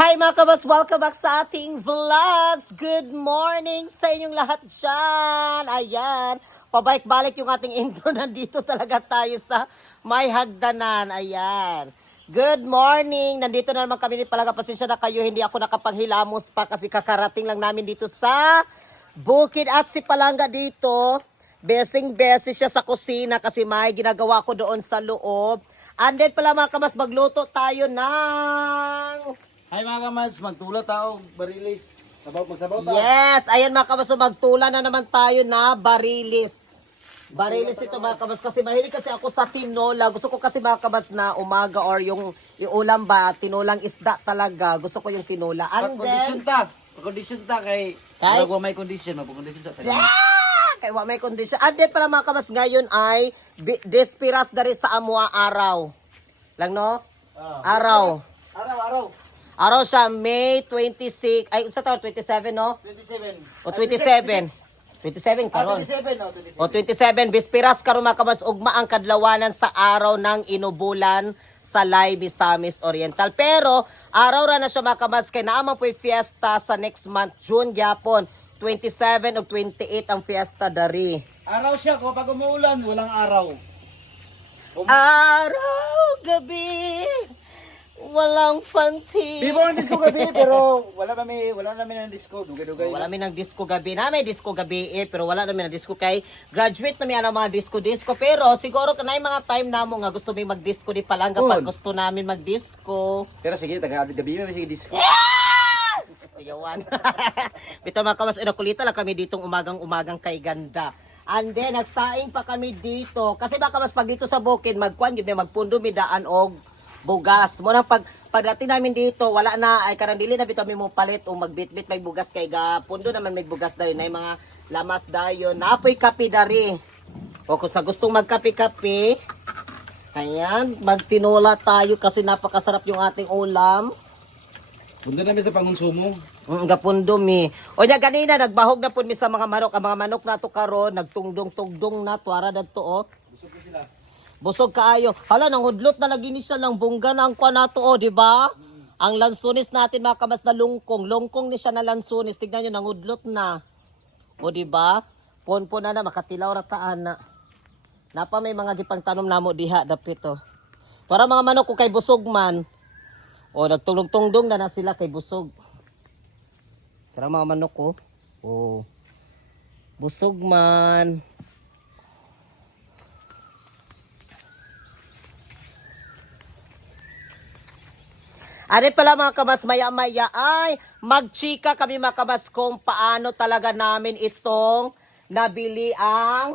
Hi mga kabas, welcome back sa ating vlogs. Good morning sa inyong lahat dyan. Ayan, pabalik-balik yung ating intro. Nandito talaga tayo sa may hagdanan. Ayan. Good morning. Nandito na naman kami ni Palangga. Pasensya na kayo, hindi ako nakapanghilamos pa kasi kakarating lang namin dito sa bukid. At si Palangga dito, besing-besi siya sa kusina kasi may ginagawa ko doon sa loob. And then pala mga kabas, magluto tayo ng... Hi mga kamads, magtula tao, barilis. Magsabaw tao. Yes, ayan mga kabas, so magtula na naman tayo na barilis. Barilis ito mga kabas kasi mahilig kasi ako sa tinola. Gusto ko kasi mga kabas na umaga or yung ulam ba, tinolang isda talaga. Gusto ko yung tinola. And Pag-condition then, Pag-condition ta kay... Kay? Bago may condition, pag-condition ta. kaya may kondisyon. And then pala mga kabas, ngayon ay despiras dari sa amua araw. Lang no? Araw. Araw. Araw siya, May 26, ay, sa taon, 27, no? 27. O 27. 27 karon. 27, no? 27. O 27, Bispiras karon mga kabas, ugma ang kadlawanan sa araw ng inubulan sa Lay, Misamis Oriental. Pero, araw ra na siya mga kabas, kay naamang po'y fiesta sa next month, June, Yapon. 27 o 28 ang fiesta dari. Araw siya, kapag umuulan, walang araw. Araw, gabi, walang fanti. Before ang disco gabi, pero wala namin ng disco. Dugay-dugay. Wala namin ng disco gabi. Na may disco gabi pero wala namin ng disco kay graduate na ang mga disco. Pero siguro na yung mga time na mo nga gusto may mag-disco di Palangga pag gusto namin mag-disco. Pero sige, taga-gabi may sige disco. Yawan. Bito mga kawas, inakulita lang kami ditong umagang kay ganda. And then, nagsaing pa kami dito. Kasi baka mas pag dito sa bukid, magkuhan, magpundo, midaan og bugas. Muna pagdating namin dito, wala na, ay karandili na bito kami mo palit o magbitbit may bugas kay pundo naman may bugas dari na yung mga lamas dayon. Napoy kape dari. O kung sa gustong magkape-kape, ayan, magtinola tayo kasi napakasarap yung ating ulam. Punta namin sa pangonsumo. Gapundo mi. O na ganina nagbahog na pud mi sa mga manok. Ang mga manok nato karon nagtungdong-tugdong na tuara dadto oh. Busog ko sila. Busog kaayo. Hala nang hudlot na lagi ni siya lang bungga na ang kwa nato oh, di ba? Ang lansunis natin mga kabas na lungkong. Lungkong ni siya na lansunis. Tignan niyo nang hudlot na. O di ba? Pon na makatilaw ra taan na. Napa may mga gipang tanom namo diha dapit oh. Tuara mga manok ko kay busog man. O nagtungdong-tungdong na sila kay busog. Tara mga manok ko. Oh. Busog man. Ari pala mga kabas, maya-maya ay magchika kami mga kabas kung paano talaga namin itong nabili ang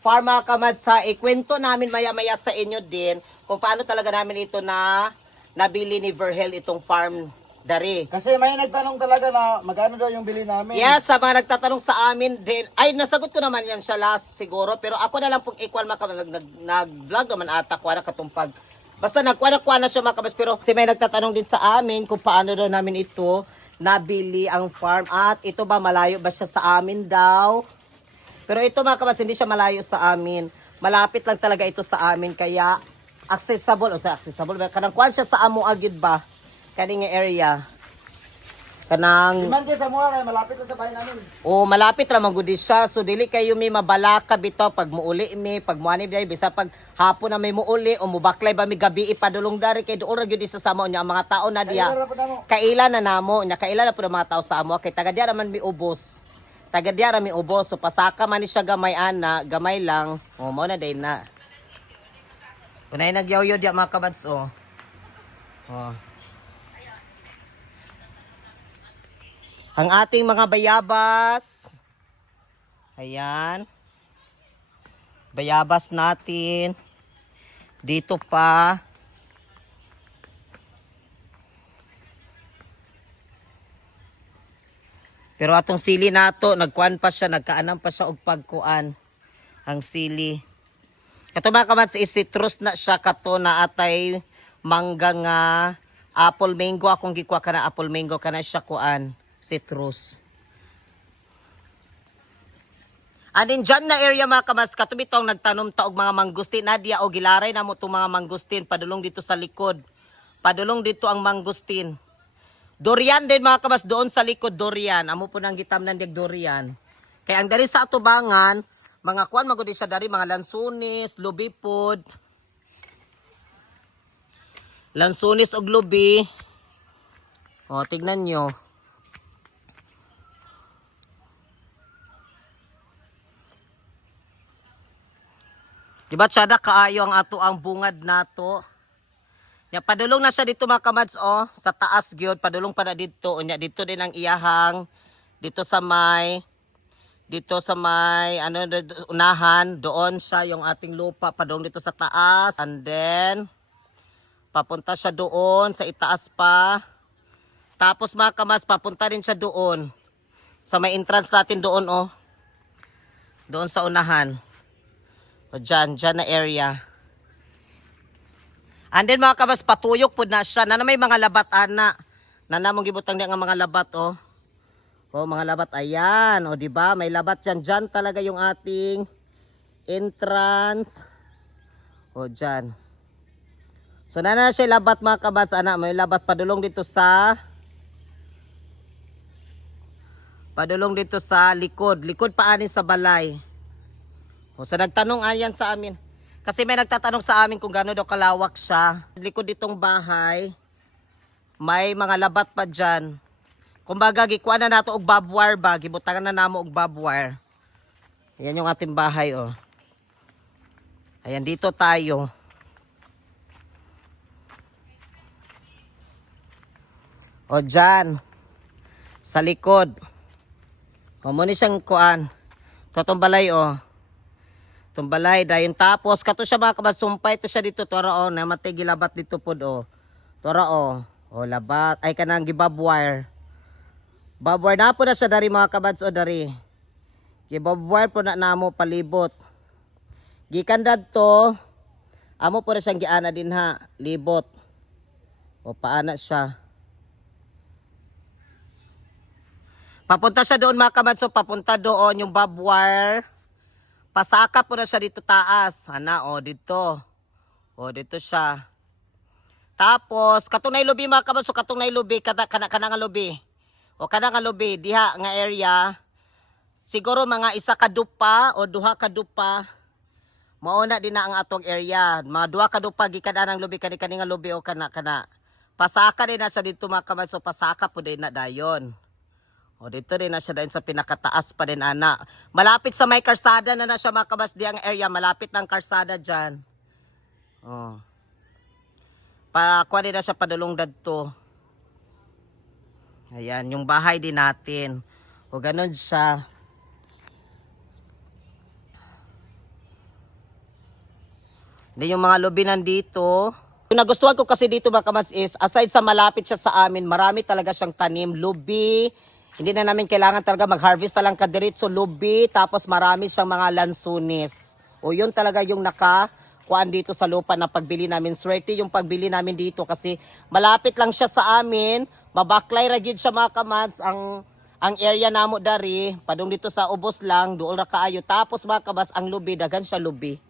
farm mga kabas. Sa ikwento namin maya-maya sa inyo din kung paano talaga namin ito na nabili ni Verhel itong farm dari. Kasi may nagtanong talaga na magkano daw yung bili namin. Yes, sa mga nagtatanong sa amin din. Ay, nasagot ko naman yan siya last siguro. Pero ako na lang pong equal nag-vlog naman ata ko na katumpag. Basta nagkuha na siya mga kabas. Pero kasi may nagtatanong din sa amin kung paano daw namin ito nabili ang farm. At ito ba malayo ba siya sa amin daw? Pero ito mga kabas, hindi siya malayo sa amin. Malapit lang talaga ito sa amin. Kaya accessible. O sa accessible. Kanang kuhan siya sa amo agid ba? Kaning area. Kanang Iman kayo sa mga kaya malapit na sa bahay namin. o malapit ra man gud siya. So dili kayo may mabalaka bitaw pag muuli mi, pag muani day bisa pag hapon na may muuli o mubaklay ba mi gabi ipadulong dari kay duol ra gyud sa samo nya ang mga tao na diya. Kaila na namo, nya kaila na pud ang mga tao sa amo kay taga diya ra man mi ubos. Taga diya ra mi ubos so pasaka man ni siya gamay ana, gamay lang. O mao na day na. Unay nagyaw-yaw diya mga kabads oh. Oh. Ang ating mga bayabas. Ayan. Bayabas natin. Dito pa. Pero atong sili nato, nagkuan pa siya, nagkaanam pa siya og pagkuan. Ang sili. Kato mga kabats, citrus na siya kato na atay mangga nga apple mango. Akong gikuha ka na apple mango ka na siya kuan. Citrus. Anin dyan na area mga kabas, katubitong nagtanom taog mga mangustin. Nadia o gilaray na mo itong mga mangustin. Padulong dito sa likod. Padulong dito ang mangustin. Durian din mga kabas doon sa likod durian. Amo po nang gitamnan dig durian. Kaya ang dari sa atubangan, mga kuan magudi siya dari mga lansunis, lubi pod. Lansunis og lubi. O tignan nyo. Diba tsada kaayo ang ato ang bungad nato. Ya padulong na siya dito mga kamads sa taas gyud padulong pa na dito unya dito din ang iyahang dito sa may unahan doon siya yung ating lupa padulong dito sa taas and then papunta siya doon sa itaas pa. Tapos mga kamads papunta din siya doon sa may entrance natin doon doon sa unahan. O dyan na area. And then mga kabas, patuyok po na siya. Na may mga labat, ana. Na mong gibutang niya nga mga labat, O, mga labat, ayan. O, diba? May labat dyan. Dyan talaga yung ating entrance. O, dyan. So, na siya labat, mga kabas, ana. May labat padulong dito sa likod. Likod pa anin sa balay. O, so, nagtanong ayan sa amin. Kasi may nagtatanong sa amin kung gaano daw kalawak siya. Likod ditong bahay, may mga labat pa dyan. Kumbaga, gikuha na nato og barbed wire ba? Gibutangan na namo og barbed wire. Ayan yung ating bahay, Ayan, dito tayo. O, dyan. Sa likod. O, muna siyang kuan. Totong balay, Tumbalay dayon tapos kato siya mga kabas sumpay to siya dito tora na matay gilabat dito pod tora labat ay kanang gibab wire na po na siya dari mga kabads dari gibab wire po na namo palibot gikan dadto amo po na siyang giana din ha libot paana siya papunta siya doon mga kabads papunta doon yung barbed wire. Pasaka po na siya dito taas. Dito. Dito siya. Tapos, katong nailubi mga kabaso, katong nailubi, kana nga lubi. Kana nga lubi, diha nga area. Siguro mga isa kadupa o duha kadupa. Mauna din na ang atong area. Mga duha kadupa, gikada ng lubi, kani nga lubi o kana. Pasaka din na siya dito mga kabaso, pasaka po din na dayon. Dito din na siya dahil sa pinakataas pa din, ana. Malapit sa may karsada na siya mga kabas di ang area. Malapit ng karsada dyan. Pakuha din na siya padulong dadto. Ayan, yung bahay din natin. Ganun siya. Hindi yung mga lubi nandito. Yung nagustuhan ko kasi dito mga kabas is, aside sa malapit siya sa amin, marami talaga siyang tanim. Lubi. Hindi na namin kailangan talaga mag-harvest talang kadiritso lubi, tapos marami siyang mga lansunis. Yun talaga yung nakakuan dito sa lupa na pagbili namin. Swerte yung pagbili namin dito kasi malapit lang siya sa amin. Mabaklay ragid siya mga kamads. Ang area namo dari, padung dito sa ubos lang, doon ra kaayo. Tapos mga kamads, ang lubi, dagan siya lubi.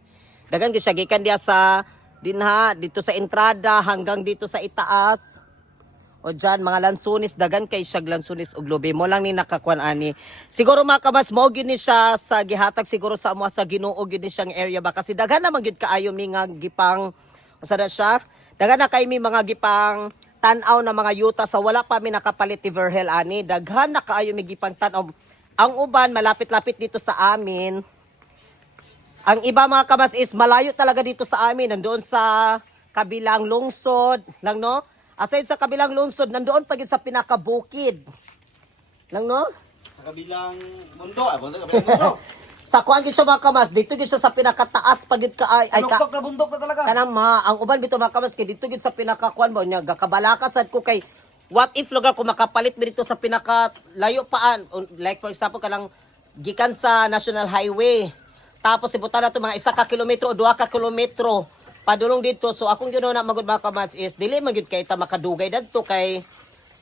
Dagan siya, gikan diya sa dito sa entrada hanggang dito sa itaas. Dyan, mga lansunis, dagan kay siya lansunis og lubi. Mo lang ni nakakuan ani. Siguro mga kabas, mo gyud ni siya sa gihatag siguro sa amo sa Ginoo gyud ni siyang area ba. Kasi dagan naman gyud kaayo mi nga gipang, usada siya, dagan na kay mi mga gipang tan-aw na mga yuta sa wala pa mi nakapalit ti Verhel ani. Daghan na kaayo mi gipang tan-aw. Ang uban, malapit-lapit dito sa amin. Ang iba mga kabas is malayo talaga dito sa amin. Nandoon sa kabilang lungsod, lang no? Aside sa kabilang lungsod, nandoon pagit sa pinakabukid. Lang no? Sa kabilang mundo, kabilang mundo. Sa kuan gid siya mga kamas, dito gid siya sa pinakataas pagit ka ay Bundok na bundok na talaga. Kanang ang uban bito mga kamas kay dito gid sa pinakakuan mo nya gakabalakasad ko kay what if lugar ko makapalit mi dito sa pinaka layo paan like for example kanang gikan sa National Highway. Tapos ibutan na to mga 1 ka kilometro o 2 ka kilometro padulong dito. So akong ginawa na magud mga kamats is dili magud kay ta makadugay dadto kay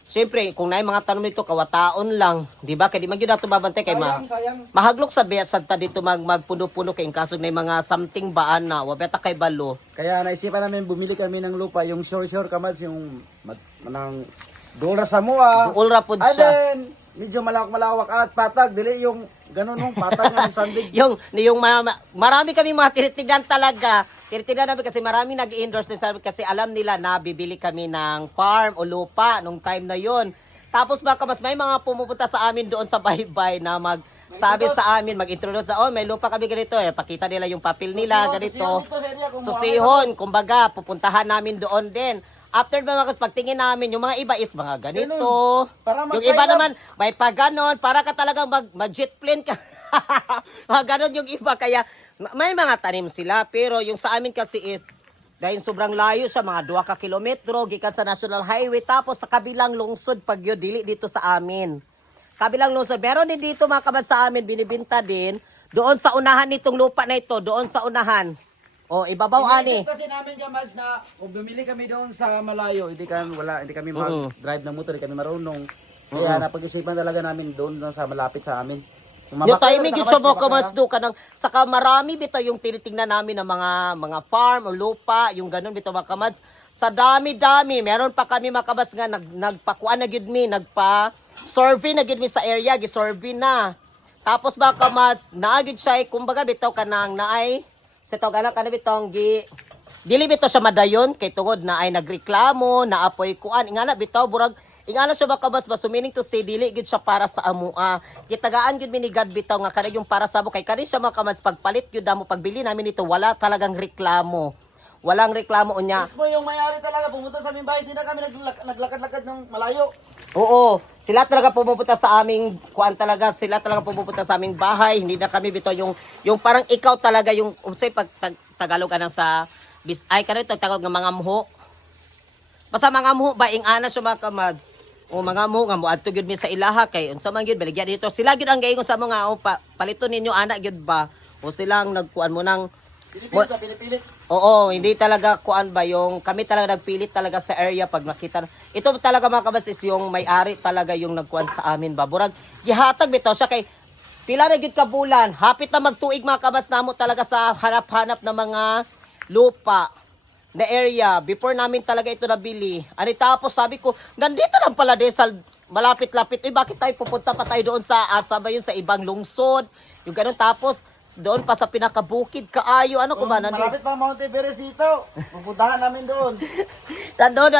siyempre kung naay mga tanom nito kawataon lang, di ba? Kay di magyud ato babantay kay sayang. mahaglok sa biya sad ta dito magpuno-puno kay kasog na mga something baan na wabeta kay balo. Kaya naisipan namin bumili kami ng lupa, yung shore kamats, yung manang Doon ra sa mua. Duol ra pud And siya. then, medyo malawak at patag. Dili yung ganun nung patag nga ng sandig. Marami kami mga tinitignan talaga. Tinitignan namin kasi marami nag-endorse din sa amin kasi alam nila na bibili kami ng farm o lupa nung time na yon. Tapos baka mas may mga pumupunta sa amin doon sa baybay na sabi sa amin, mag-introduce na, oh, may lupa kami ganito. Pakita nila yung papel nila, ganito. Susihon, kumbaga, pupuntahan namin doon din. After mga pagtingin namin, yung mga iba is mga ganito. Yung iba naman, may pa ganon, para ka talagang mag-jet plane ka. Mga ganon yung iba, kaya may mga tanim sila. Pero yung sa amin kasi is, dahil sobrang layo siya, mga 2 kilometro, gikan sa National Highway, tapos sa kabilang lungsod, pag yun, dili dito sa amin. Kabilang lungsod, meron din dito mga kabas sa amin, binibinta din, doon sa unahan nitong lupa na ito, doon sa unahan. O, ibabaw ani. Kasi namin Kamas na kung bumili kami doon sa malayo, hindi kami mag-drive ng motor, hindi kami marunong. Kaya napag-isipan talaga namin doon sa malapit sa amin. Yung timing yun siya mo kamasdo ka ng, saka marami bitaw yung tinitingnan namin ng mga farm o lupa, yung ganun bitaw mga kamads. Sa dami-dami, meron pa kami mga kabas nga, nagpakuan na gyud mi, nagpa-survey na gyud mi sa area, gisurvey na. Tapos mga kamads, naagid siya, kumbaga bitaw ka nang naay, sa tawag anak ka na bitong dili bitaw siya madayon kay tungod na ay nagreklamo na apoy kuan ingana bitaw burag ingana siya makabas ba sumining to say dili gid siya para sa amua kitagaan gid mi ni God bitaw nga kanang yung para sa mo kay kani siya makamas pagpalit gyud mo pagbili namin nito wala talagang reklamo. Walang reklamo unya. Mismo yung may-ari talaga pumunta sa aming bahay, hindi na kami naglakad-lakad ng malayo. Oo, sila talaga pumupunta sa aming kuan talaga, sila talaga pumupunta sa aming bahay, hindi na kami bitaw yung parang ikaw talaga yung unsay pag Tagalog anang sa Bisay kanang tawag nga mga muho. Basta mga muho ba ing ana siya mga kamads. O mga muho nga mo adto gyud mi sa ilaha kay unsa man gyud baligya dito. Sila gyud ang gaingon sa mga paliton ninyo ana gyud ba. O silang nagkuan mo nang Pinipilit. oo, hindi talaga kuan ba yung kami talaga nagpilit talaga sa area pag nakita. Ito talaga mga kabas is yung may-ari talaga yung nagkuan sa amin ba. Burag gihatag bitaw siya kay pila na gid ka bulan. Hapit na magtuig mga kabas namo talaga sa hanap-hanap na mga lupa na area before namin talaga ito nabili. Ani tapos sabi ko, nandito lang pala desal malapit-lapit. Bakit tayo pupunta pa tayo doon sa ba yun sa ibang lungsod? Yung ganun tapos doon pa sa pinakabukid kaayo ano ko ba Malapit pa Mount Everest dito. Pupuntahan namin doon.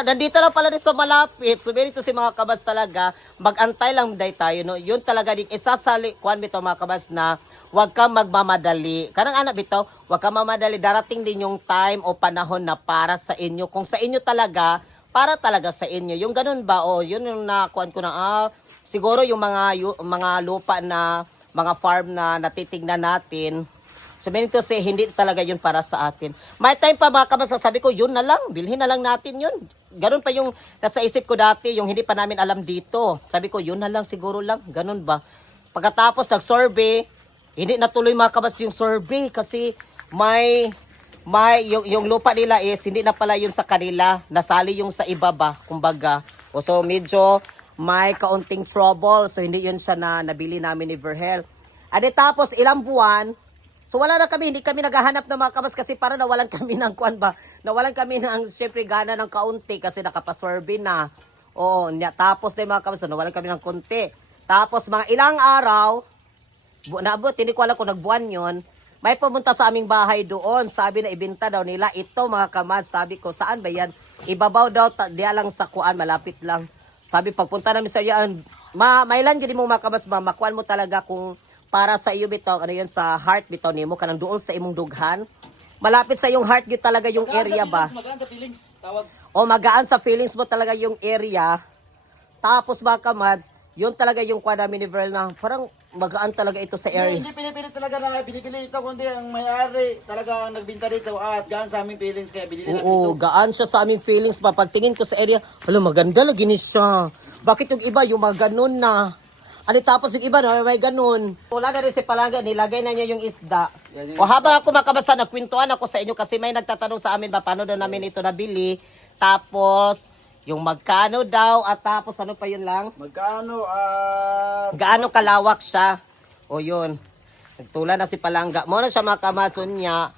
Nandito lang pala din sa malapit. So, ganito si mga kabas talaga, mag-antay lang day tayo. No? Yun talaga din, isasali, kuhan bito mga kabas na huwag kang magmamadali. Karang anak bito, huwag kang mamadali. Darating din yung time o panahon na para sa inyo. Kung sa inyo talaga, para talaga sa inyo. Yung ganun ba? O, yun yung nakuhan ko na, siguro yung mga lupa na, mga farm na natitignan natin, sabihin to say, hindi talaga yun para sa atin. May time pa mga kabas, sabi ko, yun na lang, bilhin na lang natin yun. Ganun pa yung nasa isip ko dati, yung hindi pa namin alam dito. Sabi ko, yun na lang, siguro lang, ganun ba. Pagkatapos nag-survey, hindi natuloy mga kabas yung survey kasi yung lupa nila is, hindi na pala yun sa kanila, nasali yung sa iba ba, kumbaga. O so medyo, may kaunting trouble. So, hindi yun siya na nabili namin ni Verhel. Adi tapos, ilang buwan, so wala na kami, hindi kami naghahanap ng mga kabas kasi para nawalan kami ng kuan ba? Nawalan kami ng, syempre, gana ng kaunti kasi nakapasurvey na. Oo, tapos na yung mga kabas, nawalan kami ng konti. Tapos, mga ilang araw, naabot, hindi ko alam kung nagbuwan yun, may pumunta sa aming bahay doon. Sabi na ibinta daw nila, ito mga kamas, sabi ko, saan ba yan? Ibabaw daw, diya lang sa kuan, malapit lang. Sabi, pagpunta namin sa iyo, mailan gini mo makabas ba, makuan mo talaga kung para sa iyo bitaw, ano yun, sa heart bitaw nimo, kanang doon sa imong dughan. Malapit sa iyong heart yun talaga yung area ba? Magaan sa feelings, tawag. O magaan sa feelings mo talaga yung area. Tapos baka mads, yun talaga yung kuan namin ni Verl na parang magaan talaga ito sa area. Hindi pinipilit talaga na binibili ito, kundi ang may-ari talaga ang nagbinta dito at gaan sa aming feelings kaya binili namin Oo, ito. gaan siya sa aming feelings pa. Pagtingin ko sa area, hala, maganda lagi ni siya. Bakit yung iba, yung mga ganun na? Ano tapos yung iba, no, may ganun. Wala na rin si Palanga, nilagay na niya yung isda. O habang ako makabasa, nagkwentuhan ako sa inyo kasi may nagtatanong sa amin ba, paano daw namin ito nabili. Tapos, yung magkano daw, at tapos ano pa yun lang? Magkano Gaano kalawak siya. O yun. Nagtula na si Palangga. Mo na siya mga kamason niya.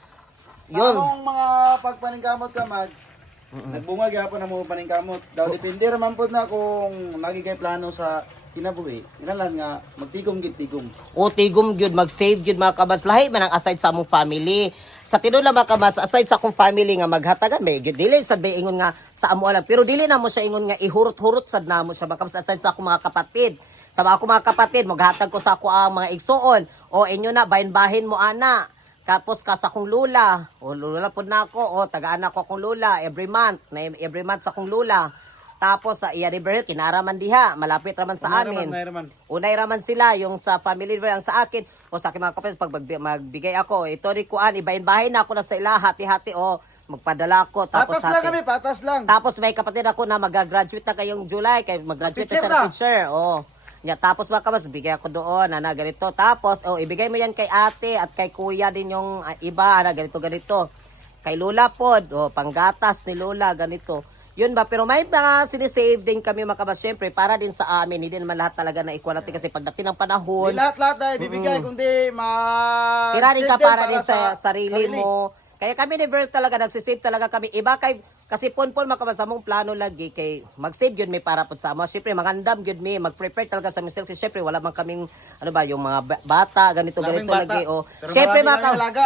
Sa Yun. among mga pagpaningkamot ka, Mads, Nagbunga gyapon na mo paningkamot. Daw depende ra man pud na kung nagigay plano sa kinabuhi. Inalan nga magtigom gid tigom. O tigom gyud mag-save gyud mga kabats, lahi man ang aside sa among family. Sa tinula mga kabats, aside sa akong family nga maghatagan may gyud dili sad bay ingon nga sa amo alam, pero dili na mo siya ingon nga ihurot-hurot sad namo siya mga kabats, aside sa akong mga kapatid. Sa ako mga kapatid, maghatag ko sa ako ang mga igsuon. O inyo na bahin-bahin mo ana. Tapos ka sa akong lula. O lula pud na ako. O tagaan ako akong lula every month. Every month sa akong lula. Tapos sa iya birthday kinaraman diha, malapit raman sa amin. Unay raman sila yung sa family ang sa akin. O sa akin mga kapatid pag magbigay ako, ito ri kuan ibahin-bahin na ako na sa ila hati-hati o magpadala ako tapos Patas lang kami, patas lang. Tapos may kapatid ako na mag-graduate na kayong July, kay mag-graduate na siya ng teacher. Oh. Nya tapos mga kabas, bigay ako doon, ana ganito. Tapos ibigay mo yan kay ate at kay kuya din yung iba, ana ganito. Kay Lola pod, panggatas ni Lola ganito. Yun ba, pero may mga sinisave din kami mga kabas, syempre para din sa amin, hindi naman lahat talaga na equality kasi pagdating ng panahon, Lahat ay bibigay kundi tiranin ka para din sa sarili mo. Kaya kami ni Verl talaga, nagsisave talaga kami. Iba kay, kasi ponpon makabasa mong plano lagi, kay mag-save yun may para po sa amo. Siyempre, magandam yun may, mag-prepare talaga sa myself. Siyempre, wala man kaming, ano ba, yung mga bata, ganito bata. lagi. O. Pero Siyempre, marami alaga.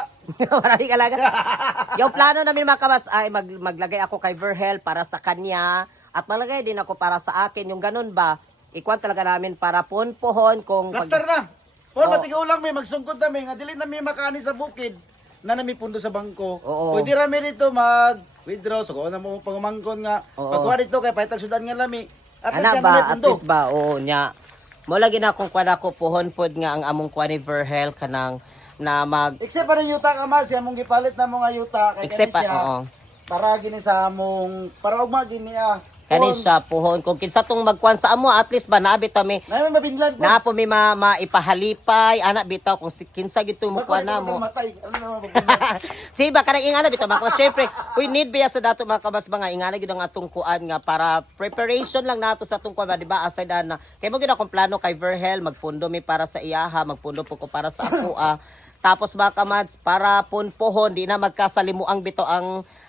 Maraming alaga. Yung plano namin makabas ay maglagay ako kay Verhel para sa kanya. At malagay din ako para sa akin. Yung ganun ba, ikuan talaga namin para ponpohon kung... Plaster na. Paul, matigaw lang may magsungkod na may, nga dili na may makani sa bukid. Na nami pundo sa bangko. Oo. Pwede rami dito mag-withdraw. So kung na mo pangumangkon nga. Oo. Pagkuha dito kay pahitag sudan nga lami. At least Ana yan na ba, may at pundo. least ba, oo nya. Mo lagi na akong kwan ako puhon pod nga ang among kwan ni Verhel kanang na mag Except pa rin yuta ka man. Siya mong gipalit na mga yuta. Kay except kani siya. oo. Para gini sa among, para ugma gini Kani siya puhon kung kinsa tong magkwan sa amo at least ba nabi ta mi Na may mabinglan po. na po mi maipahalipay ana bitaw kung kinsa gito mo kwan na mo. Matay. Ano naman mabinglan. Si ba kanang ingana bitaw makawas syempre we need biya sa dato mga kabas mga ingana gyud ang atong kuan nga para preparation lang nato sa atong kuan di ba aside na kay mo gyud akong plano kay Verhel magpundo mi para sa iyaha magpundo po ko para sa ako tapos mga kamads para punpohon di na magkasalimuang bitaw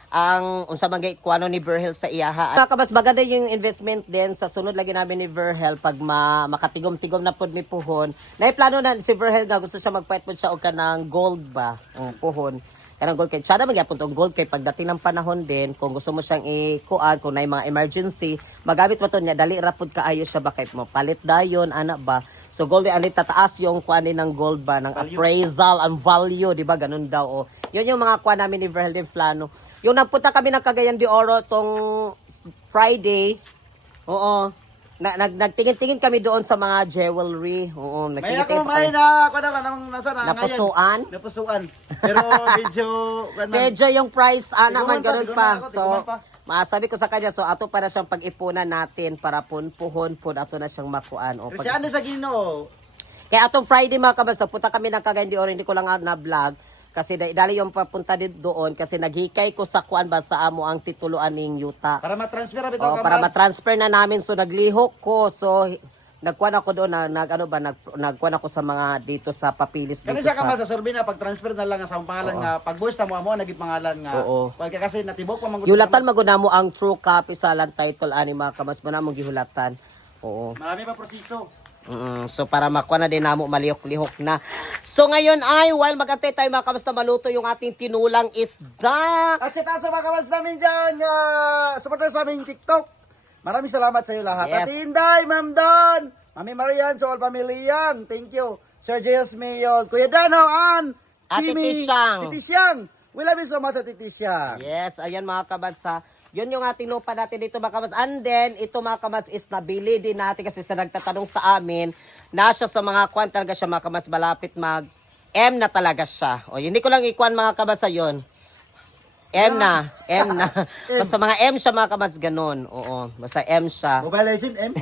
ang unsa man gay kuano ni Verhel sa iyaha. Kabas maganda yung investment din sa sunod lagi namin ni Verhel pag makatigom-tigom na pod mi puhon. Naiplano na si Verhel nga gusto siya magpait pod siya og kanang gold ba, puhon. Kanang gold kay tsada magyapon tong gold kay pagdating ng panahon din kung gusto mo siyang ikuan kung nay mga emergency, magamit mo to niya dali ra pod kaayo siya ba kay mo palit dayon ana ba. So gold ani tataas yung kuan ng gold ba ng appraisal and value, di ba ganun daw. Yun yung mga kuan namin ni Verhel din plano. Yung nagpunta kami ng Cagayan de Oro tong Friday. Oo. Nagtingin-tingin kami doon sa mga jewelry. Oo, May nagtingin-tingin ako pa may kami. na kada ka nang nasa na Napusuan? Napusuan. Pero medyo Medyo yung price, man Tiguman pa, ganun tiguman pa. ako, So, tiguman pa. masabi ko sa kanya, so ato para siyang pag-ipunan natin para punpuhon po ato na siyang makuan. O, Kristyano sa Ginoo. Kaya atong Friday mga kabasta, punta kami ng Cagayan de Oro, hindi ko lang na-vlog. Kasi dali yung papunta din doon kasi naghikay ko sa kuan ba sa amo ang tituluan ning yuta. Para ma-transfer bitaw Oh, ka. para ma-transfer na namin so naglihok ko. So nagkuan ako doon nagkuan ako sa mga dito sa papilis Kani dito siya ka sa sa survey na pag-transfer na lang sa pangalan nga pag voice ta mo naging pangalan nga. Oo. Pagka kasi natibok pa man Yulatan maguna mo ang true copy sa land title ani mga kamas mo na mong gihulatan. Oo. Marami pa proseso. So para makuha na din namo malihok-lihok na. So ngayon ay while mag-antay tayo mga kamas na maluto yung ating tinulang isda. At shout out sa mga kamas namin dyan nga supporter sa aming TikTok. Maraming salamat sa iyo lahat. Yes. Ate Inday, Ma'am Don, Mami Marian, sa all family yan. Thank you. Sir J.S. Mayon, Kuya Dano, Ann, Ate Jimmy, Tisyang. Titi Siang. We love you so much, Ate Tisyang. Yes, ayan mga kabas. Yun yung ating lupa natin dito mga kabas. And then, ito mga kabas is nabili din natin kasi sa nagtatanong sa amin, na siya sa mga kwan talaga siya mga kabas, malapit M na talaga siya. O, hindi ko lang ikuan mga kabas sa yun. M na. Basta mga M siya mga kabas, ganun. Oo, basta M siya. Mobile Legend, M.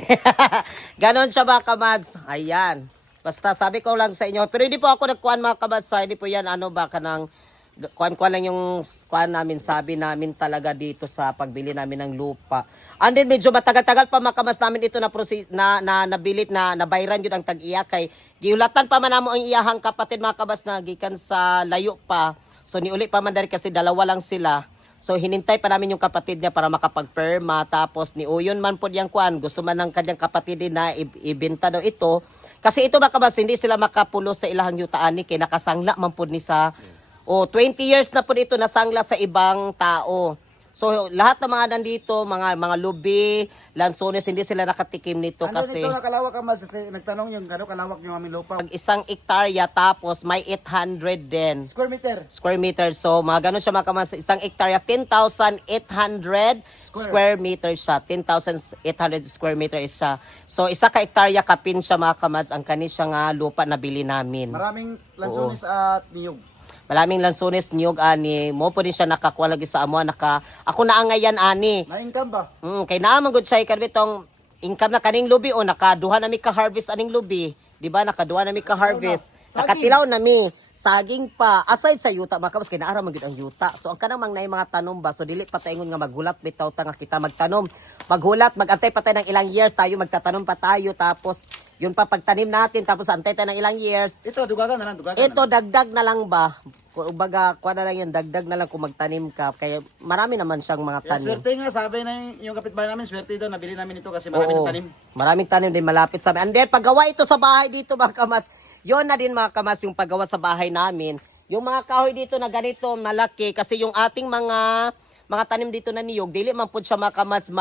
Ganon siya mga kabas. Ayan. Basta sabi ko lang sa inyo. Pero hindi po ako nagkuhan mga kabas. Hindi po yan ano ba kanang kuhan lang yung kuhan namin. Sabi namin talaga dito sa pagbili namin ng lupa. And then medyo matagal-tagal pa mga kabas namin ito na nabilit na nabayran yun ang tag-iya kay giulatan pa man namo ang iyahang kapatid mga kabas na gikan sa layo pa. So niuli pa man dari kasi dalawa lang sila. So hinintay pa namin yung kapatid niya para makapagperma. Tapos ni Uyon man po diyang kuan, gusto man ng kanyang kapatid din na ibenta daw ito. Kasi ito mga kabats, hindi sila makapulo sa ilahang yutaan ni kay nakasangla man po ni sa 20 years na po ito nasangla sa ibang tao. So lahat ng mga nandito, mga lubi, lansones, hindi sila nakatikim nito Ano kasi nito nakalawak ka mas? Kasi nagtanong yung gano'ng kalawak yung aming lupa. isang hektarya tapos may 800 din Square meter. square meter. So, mga ganun siya mga kamas. Isang hektarya, 10,800 square meter siya. 10,800 square meter is siya. So, isa ka hektarya kapin siya mga kamas ang kani siya nga lupa na bili namin. Maraming lansones at niyog. Maraming lansones, niyog, ani. Mo po din siya nakakuha lagi sa amo. Ako na angayan, ani. Na-income ba? Kay naman good siya ikan bitong income na kaning lubi o nakaduha na mi ka harvest aning lubi. Di ba nakaduha na mi ka harvest. Nakatilaw na mi. Saging pa. Aside sa yuta, mga kabas, kinaara magid ang yuta. So, ang kanang mga mga tanom ba? So, dili pa tayo nga maghulat, bitaw ta nga kita magtanom. Maghulat, magantay pa tayo ng ilang years, tayo magtatanom pa tayo. Tapos, yun pa pagtanim natin, tapos antay tayo ng ilang years. Ito, dugagan na lang, dugagan Ito, dagdag na lang ba? Ubaga, kuha na lang yan, dagdag na lang kung magtanim ka. Kaya marami naman siyang mga Yes, tanim. swerte nga, sabi na yung kapitbahay namin, swerte daw, nabili namin ito kasi maraming Oo, tanim. maraming tanim din malapit sa amin. And then, paggawa ito sa bahay dito mga kamas, yun na din mga kamas yung paggawa sa bahay namin. Yung mga kahoy dito na ganito, malaki, kasi yung ating mga tanim dito na niyog, dili man po siya mga kamas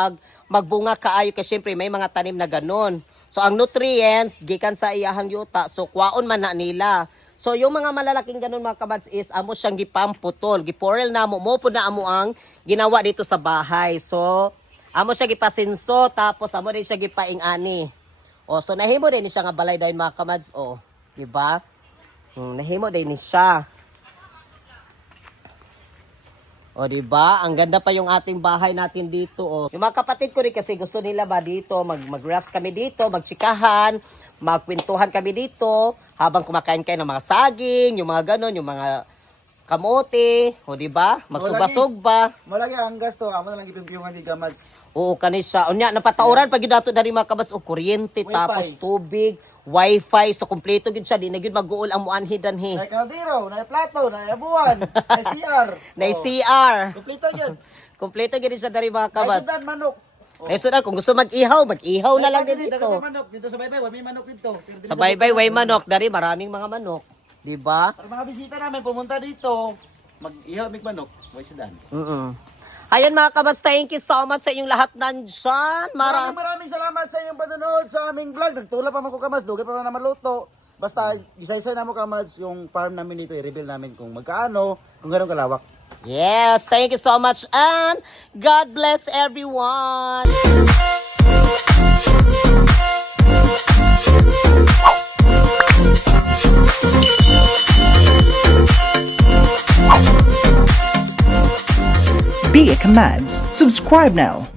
magbunga kaayo, kasi syempre may mga tanim na ganon. So, ang nutrients, gikan sa iyahang yuta, so kwaon man na nila. So, yung mga malalaking ganun mga kabats is, amo siyang gipamputol, giporel na mo po na amo ang ginawa dito sa bahay. So, amo siya gipasinso, tapos amo din siya gipaing-ani. O, so nahimo din ni siya nga balay dahil mga kamads, o, diba? Nahimo din ni siya. O, diba? Ang ganda pa yung ating bahay natin dito, o. Yung mga kapatid ko rin kasi gusto nila ba dito, mag-relax kami dito, magtsikahan, magkwentuhan kami dito, habang kumakain kayo ng mga saging, yung mga ganon, yung mga kamote, o diba? Magsugba-sugba. Malagi ang gasto, amo na lang ipimpiungan di gamads. Oo, kanisya. Unya, napatauran pag yun dato dari mga kabas, o kuryente, Wi-Fi. tapos tubig, wifi, so kumpleto gid siya, di na gid mag-uol ang muanhidan he. Na kaldero, na plato, na abuan, na CR. Na CR. Kompleto yun. Kumpleto gid siya dari mga Ay, kabas. sudan, manok. Sudan, kung gusto mag-ihaw na lang din dito. Manok. Dito sa baybay, may manok dito. Sa baybay, way manok, dari maraming mga manok. Diba? Para mga bisita namin, pumunta dito, mag-ihaw, may manok. May sudan. Ayan mga kabas, thank you so much sa inyong lahat nandyan. Maraming salamat sa inyong panonood sa aming vlog. Nagtula pa man ko kamas, dugay pa man na maluto. Basta, isa-isa na mo kamas yung farm namin dito, i-reveal namin kung magkaano, kung gano'ng kalawak. Yes, thank you so much and God bless everyone. Be a Commands. Subscribe now.